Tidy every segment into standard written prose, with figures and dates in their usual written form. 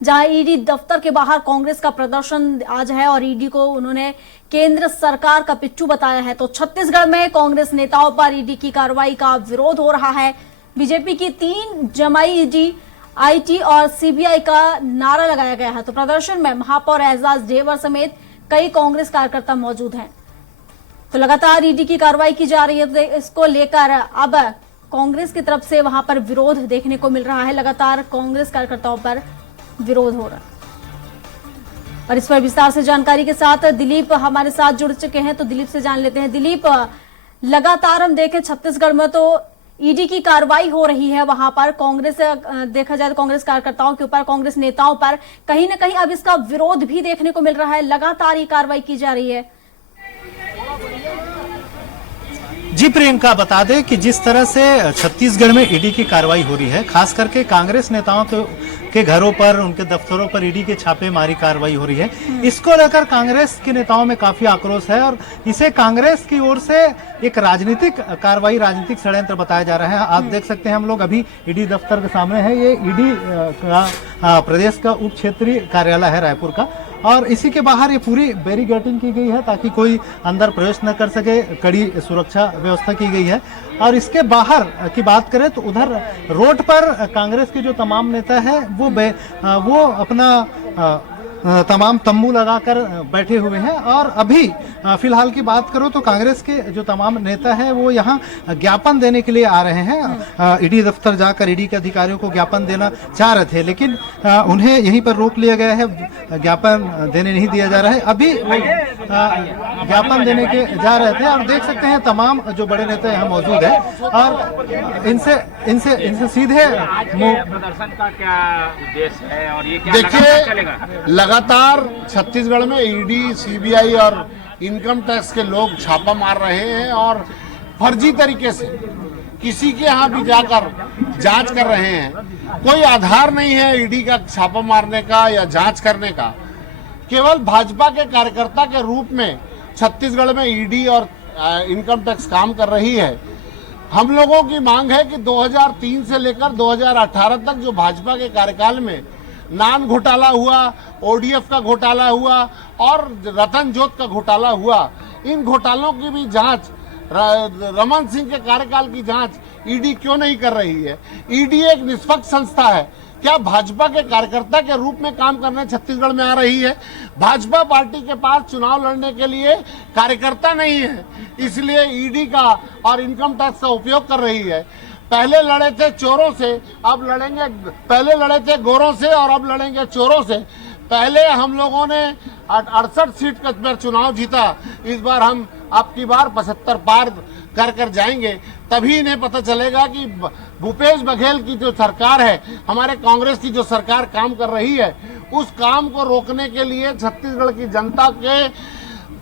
जहां ईडी दफ्तर के बाहर कांग्रेस का प्रदर्शन आज है और ईडी को उन्होंने केंद्र सरकार का पिट्ठू बताया है। तो छत्तीसगढ़ में कांग्रेस नेताओं पर ईडी की कार्रवाई का विरोध हो रहा है। बीजेपी की 3 जमाई ईडी, आईटी और सीबीआई का नारा लगाया गया है। तो प्रदर्शन में महापौर एजाज ढेबर समेत कई कांग्रेस कार्यकर्ता मौजूद हैं। तो लगातार ईडी की कार्रवाई की जा रही है। तो इसको लेकर अब कांग्रेस की तरफ से वहां पर विरोध देखने को मिल रहा है। लगातार कांग्रेस कार्यकर्ताओं पर विरोध हो रहा है। और इस पर विस्तार से जानकारी के साथ दिलीप हमारे साथ जुड़ चुके हैं। तो दिलीप से जान लेते हैं। दिलीप, लगातार हम देखें छत्तीसगढ़ में तो ईडी की कार्रवाई हो रही है, वहां पर कांग्रेस देखा जाए तो कांग्रेस कार्यकर्ताओं के ऊपर, कांग्रेस नेताओं पर कहीं ना कहीं अब इसका विरोध भी देखने को मिल रहा है। लगातार ये कार्रवाई की जा रही है। जी प्रियंका, बता दें कि जिस तरह से छत्तीसगढ़ में ईडी की कार्रवाई हो रही है, खास करके कांग्रेस नेताओं के घरों पर, उनके दफ्तरों पर ईडी के छापेमारी कार्रवाई हो रही है, इसको लेकर कांग्रेस के नेताओं में काफी आक्रोश है और इसे कांग्रेस की ओर से एक राजनीतिक कार्रवाई, राजनीतिक षड्यंत्र बताया जा रहा है। आप देख सकते हैं, हम लोग अभी ईडी दफ्तर के सामने है। ये ईडी का प्रदेश का उप क्षेत्रीय कार्यालय है रायपुर का, और इसी के बाहर ये पूरी बैरिकेडिंग की गई है ताकि कोई अंदर प्रवेश न कर सके। कड़ी सुरक्षा व्यवस्था की गई है। और इसके बाहर की बात करें तो उधर रोड पर कांग्रेस के जो तमाम नेता है वो अपना तमाम तंबू लगाकर बैठे हुए हैं। और अभी फिलहाल की बात करो तो कांग्रेस के जो तमाम नेता है वो यहाँ ज्ञापन देने के लिए आ रहे हैं। ईडी दफ्तर जाकर ईडी के अधिकारियों को ज्ञापन देना चाह रहे थे, लेकिन उन्हें यहीं पर रोक लिया गया है। ज्ञापन देने नहीं दिया जा रहा है। अभी ज्ञापन देने के जा रहे थे और देख सकते हैं तमाम जो बड़े नेता यहाँ मौजूद है और इनसे सीधे प्रदर्शन का क्या उद्देश्य है और ये क्या देखिए, लगातार छत्तीसगढ़ में ईडी, सीबीआई और इनकम टैक्स के लोग छापा मार रहे हैं और फर्जी तरीके से किसी के यहाँ भी जाकर जांच कर रहे हैं। कोई आधार नहीं है ईडी का छापा मारने का या जांच करने का। केवल भाजपा के कार्यकर्ता के रूप में छत्तीसगढ़ में ईडी और इनकम टैक्स काम कर रही है। हम लोगों की मांग है कि 2003 से लेकर 2018 तक जो भाजपा के कार्यकाल में नान घोटाला हुआ, ओडीएफ का घोटाला हुआ और रतन जोत का घोटाला हुआ, इन घोटालों की भी जांच, रमन सिंह के कार्यकाल की जांच ईडी क्यों नहीं कर रही है? ईडी एक निष्पक्ष संस्था है। क्या भाजपा के कार्यकर्ता के रूप में काम करने छत्तीसगढ़ में आ रही है? भाजपा पार्टी के पास चुनाव लड़ने के लिए कार्यकर्ता नहीं है, इसलिए ईडी का और इनकम टैक्स का उपयोग कर रही है। पहले लड़े थे चोरों से, अब लड़ेंगे, पहले लड़े थे गोरों से और अब लड़ेंगे चोरों से। पहले हम लोगों ने 68 सीट पर चुनाव जीता, इस बार हम अब की बार 75 पार कर जाएंगे। तभी इन्हें पता चलेगा कि भूपेश बघेल की जो सरकार है, हमारे कांग्रेस की जो सरकार काम कर रही है, उस काम को रोकने के लिए, छत्तीसगढ़ की जनता के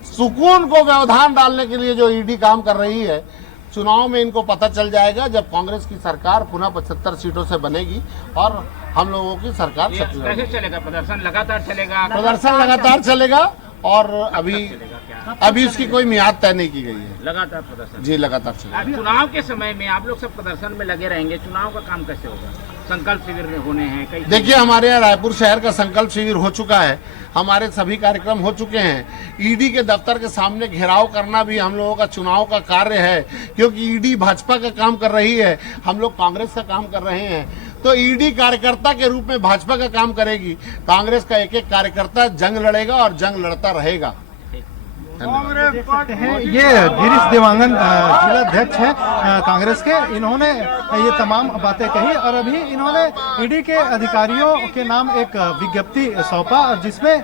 सुकून को व्यवधान डालने के लिए जो ईडी काम कर रही है, चुनाव में इनको पता चल जाएगा जब कांग्रेस की सरकार पुनः 75 सीटों से बनेगी और हम लोगों की सरकार कैसे चलेगा? प्रदर्शन लगातार चलेगा? प्रदर्शन लगातार चलेगा और अभी उसकी कोई मियाद तय नहीं की गई है। लगातार प्रदर्शन? जी, लगातार चलेगा। चुनाव के समय में आप लोग सब प्रदर्शन में लगे रहेंगे, चुनाव का काम कैसे होगा? संकल्प शिविर होने हैं कई। देखिए, हमारे यहाँ रायपुर शहर का संकल्प शिविर हो चुका है, हमारे सभी कार्यक्रम हो चुके हैं। ईडी के दफ्तर के सामने घेराव करना भी हम लोगों का चुनाव का कार्य है, क्योंकि ईडी भाजपा का काम कर रही है, हम लोग कांग्रेस का काम कर रहे हैं। तो ईडी कार्यकर्ता के रूप में भाजपा का काम करेगी, कांग्रेस का एक एक कार्यकर्ता जंग लड़ेगा और जंग लड़ता रहेगा। ये गिरीश देवांगन जिलाध्यक्ष है कांग्रेस के। इन्होंने ये तमाम बातें कही और अभी इन्होंने ईडी के अधिकारियों के नाम एक विज्ञप्ति सौंपा, जिसमें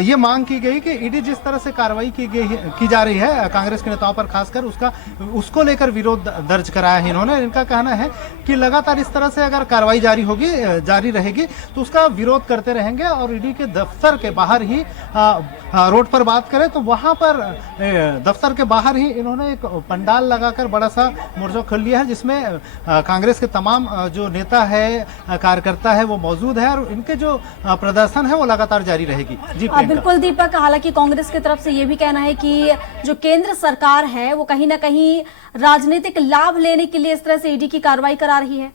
ये मांग की गई कि ईडी जिस तरह से कार्रवाई की जा रही है कांग्रेस के नेताओं पर, खासकर उसको लेकर विरोध दर्ज कराया है इन्होंने। इनका कहना है कि लगातार इस तरह से अगर कार्रवाई जारी रहेगी तो उसका विरोध करते रहेंगे और ईडी के दफ्तर के बाहर ही, रोड पर बात करें तो वहां पर दफ्तर के बाहर ही इन्होंने एक पंडाल लगाकर बड़ा सा मोर्चा खोल लिया है, जिसमें कांग्रेस के तमाम जो नेता है, कार्यकर्ता है, वो मौजूद है और इनके जो प्रदर्शन है वो लगातार जारी रहेगी। जी बिल्कुल दीपक, हालांकि कांग्रेस की तरफ से ये भी कहना है कि जो केंद्र सरकार है वो कहीं ना कहीं राजनीतिक लाभ लेने के लिए इस तरह से ईडी की कार्रवाई करा रही है।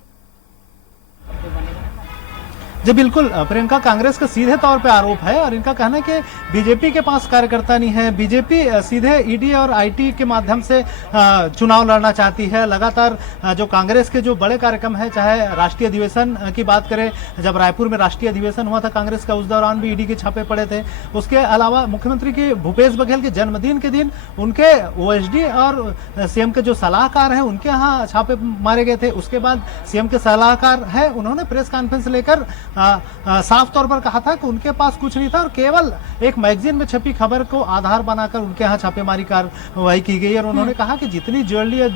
जी बिल्कुल प्रियंका, कांग्रेस का सीधे तौर पे आरोप है और इनका कहना है कि बीजेपी के पास कार्यकर्ता नहीं है। बीजेपी सीधे ईडी और आईटी के माध्यम से चुनाव लड़ना चाहती है। लगातार जो कांग्रेस के जो बड़े कार्यक्रम है, चाहे राष्ट्रीय अधिवेशन की बात करें, जब रायपुर में राष्ट्रीय अधिवेशन हुआ था कांग्रेस का, उस दौरान भी ईडी के छापे पड़े थे। उसके अलावा मुख्यमंत्री के भूपेश बघेल के जन्मदिन के दिन उनके ओएसडी और सीएम के जो सलाहकार हैं उनके यहाँ छापे मारे गए थे। उसके बाद सीएम के सलाहकार है, उन्होंने प्रेस कॉन्फ्रेंस लेकर साफ तौर पर कहा था कि उनके पास कुछ नहीं था और केवल एक मैगजीन में छपी खबर को आधार बनाकर उनके यहाँ छापेमारी कार्रवाई की गई। और उन्होंने कहा कि जितनी ज्वेलरी,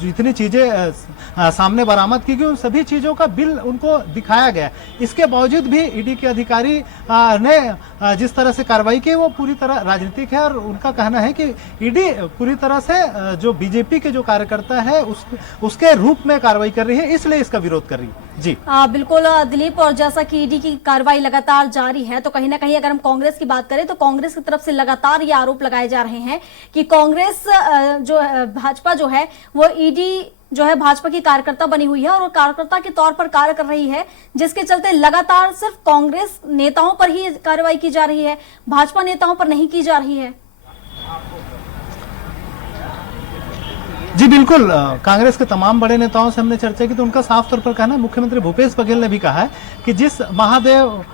जितनी चीजें सामने बरामद की गई, उन सभी चीजों का बिल उनको दिखाया गया। इसके बावजूद भी ईडी के अधिकारी ने जिस तरह से कार्रवाई की वो पूरी तरह राजनीतिक है और उनका कहना है कि ईडी पूरी तरह से जो बीजेपी के जो कार्यकर्ता है उसके रूप में कार्रवाई कर रही है, इसलिए इसका विरोध कर रही है। जी बिल्कुल दिलीप, और जैसा कि ईडी की कार्रवाई लगातार जारी है, तो कहीं ना कहीं अगर हम कांग्रेस की बात करें तो कांग्रेस की तरफ से लगातार ये आरोप लगाए जा रहे हैं कि कांग्रेस जो भाजपा जो है वो ईडी जो है भाजपा की कार्यकर्ता बनी हुई है और कार्यकर्ता के तौर पर कार्य कर रही है, जिसके चलते लगातार सिर्फ कांग्रेस नेताओं पर ही कार्रवाई की जा रही है, भाजपा नेताओं पर नहीं की जा रही है। जी बिल्कुल, कांग्रेस के तमाम बड़े नेताओं से हमने चर्चा की तो उनका साफ तौर पर कहना है, मुख्यमंत्री भूपेश बघेल ने भी कहा है कि जिस महादेव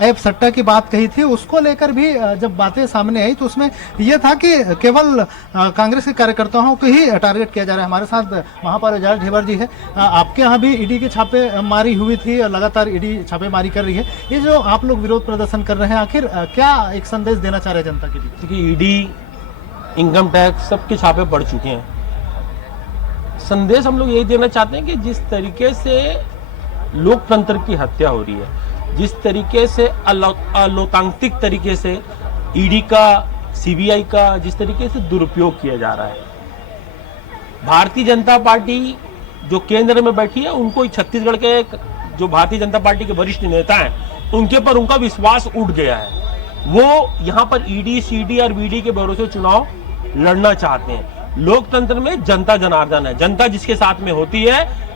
ऐप सट्टा की बात कही थी उसको लेकर भी जब बातें सामने आई तो उसमें यह था कि केवल कांग्रेस के कार्यकर्ताओं को ही टारगेट किया जा रहा है। हमारे साथ महापौर एजाज ढेबर जी है, आपके यहाँ भी ईडी की छापेमारी हुई थी और लगातार ईडी छापेमारी कर रही है। ये जो आप लोग विरोध प्रदर्शन कर रहे हैं, आखिर क्या एक संदेश देना चाह रहे हैं जनता के बीच? देखिए, ईडी, इनकम टैक्स सबके छापे पड़ चुके हैं। संदेश हम लोग यही देना चाहते हैं कि जिस तरीके से लोकतंत्र की हत्या हो रही है, जिस तरीके से अलोकतांत्रिक तरीके से ईडी का, सीबीआई का जिस तरीके से दुरुपयोग किया जा रहा है, भारतीय जनता पार्टी जो केंद्र में बैठी है उनको छत्तीसगढ़ के जो भारतीय जनता पार्टी के वरिष्ठ नेता हैं उनके पर उनका विश्वास उठ गया है। वो यहाँ पर ईडी, सीडी और वीडी के भरोसे चुनाव लड़ना चाहते हैं। लोकतंत्र में जनता जनार्दन है, जनता जिसके साथ में होती है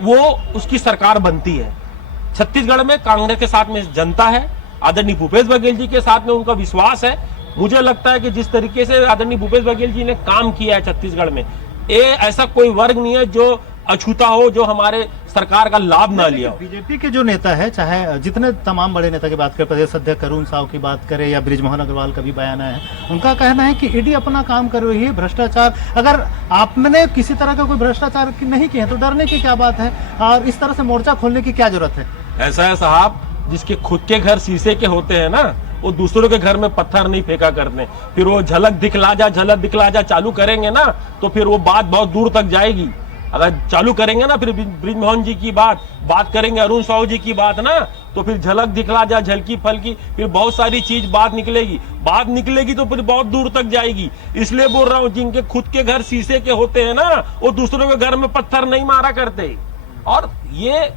वो उसकी सरकार बनती है। छत्तीसगढ़ में कांग्रेस के साथ में जनता है, आदरणीय भूपेश बघेल जी के साथ में उनका विश्वास है। मुझे लगता है कि जिस तरीके से आदरणीय भूपेश बघेल जी ने काम किया है छत्तीसगढ़ में, ऐसा कोई वर्ग नहीं है जो अछूता हो, जो हमारे सरकार का लाभ ना लिया। बीजेपी के जो नेता है, चाहे जितने तमाम बड़े नेता की बात करें, प्रदेश अध्यक्ष अरुण साव की बात करें या बृजमोहन अग्रवाल का भी बयान है, उनका कहना है कि ईडी अपना काम कर रही है। भ्रष्टाचार, अगर आपने किसी तरह का कोई भ्रष्टाचार नहीं किया तो डरने की क्या बात है और इस तरह से मोर्चा खोलने की क्या जरूरत है? ऐसा है साहब, जिसके खुद के घर शीशे के होते हैं ना, वो दूसरों के घर में पत्थर नहीं फेंका करते। फिर वो झलक दिखला जा चालू करेंगे ना तो फिर वो बात बहुत दूर तक जाएगी। अगर चालू करेंगे ना, फिर बृजमोहन जी की बात करेंगे, अरुण साहू जी की बात ना, तो फिर झलक दिखला जा, झलकी फलकी, फिर बहुत सारी चीज बात निकलेगी तो फिर बहुत दूर तक जाएगी। इसलिए बोल रहा हूँ, जिनके खुद के घर शीशे के होते हैं ना, वो दूसरों के घर में पत्थर नहीं मारा करते। और ये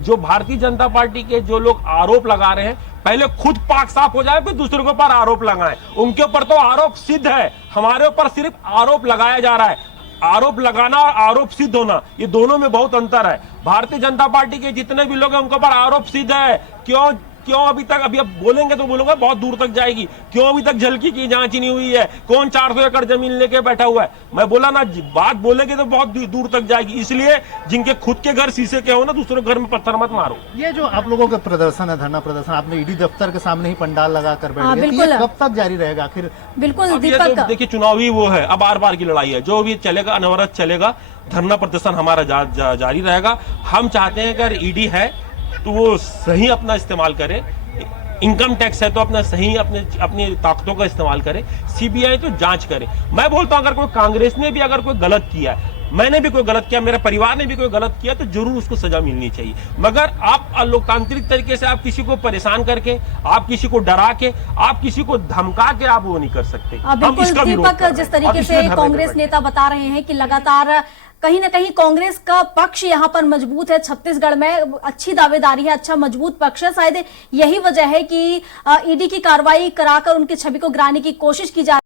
जो भारतीय जनता पार्टी के जो लोग आरोप लगा रहे हैं, पहले खुद पाक साफ हो जाए फिर दूसरों के ऊपर आरोप लगाएं। उनके ऊपर तो आरोप सिद्ध है, हमारे ऊपर सिर्फ आरोप लगाया जा रहा है। आरोप लगाना और आरोप सिद्ध होना, ये दोनों में बहुत अंतर है। भारतीय जनता पार्टी के जितने भी लोग हैं उनके ऊपर आरोप सिद्ध है। क्यों अभी तक, अभी अब बोलेंगे तो बोलूंगा बहुत दूर तक जाएगी, क्यों अभी तक झलकी की जांच नहीं हुई है, कौन 400 एकड़ जमीन लेके बैठा हुआ है। मैं बोला ना, बात बोलेंगे तो बहुत दूर तक जाएगी। इसलिए जिनके खुद के घर शीशे के हो ना, दूसरों के घर में पत्थर मत मारो। ये जो आप लोगों का प्रदर्शन है, धरना प्रदर्शन, आपने ईडी दफ्तर के सामने ही पंडाल लगा कर बैठ गए, कब तक जारी रहेगा आखिर? बिल्कुल दीपक, देखिए चुनावी वो है, अब बार की लड़ाई है, जो भी चलेगा अनवरत चलेगा। धरना प्रदर्शन हमारा जारी रहेगा। हम चाहते हैं अगर ईडी है तो वो सही अपना इस्तेमाल करे, इनकम टैक्स है तो अपना सही अपनी ताकतों का इस्तेमाल करे, सीबीआई तो जांच करे। मैं बोलता हूं, अगर कोई कांग्रेस ने भी अगर कोई गलत किया है, मैंने भी कोई गलत किया, मेरे परिवार ने भी कोई गलत किया, तो जरूर उसको सजा मिलनी चाहिए। मगर आप लोकतांत्रिक तरीके से आप किसी को परेशान करके, आप किसी को डरा के, आप किसी को धमका के आप वो नहीं कर सकते। बिल्कुल दीपक, जिस तरीके से कांग्रेस नेता बता रहे हैं कि लगातार कहीं ना कहीं कांग्रेस का पक्ष यहाँ पर मजबूत है, छत्तीसगढ़ में अच्छी दावेदारी है, अच्छा मजबूत पक्ष है। शायद यही वजह है कि ईडी की कार्रवाई कराकर उनकी छवि को गिराने की कोशिश की जा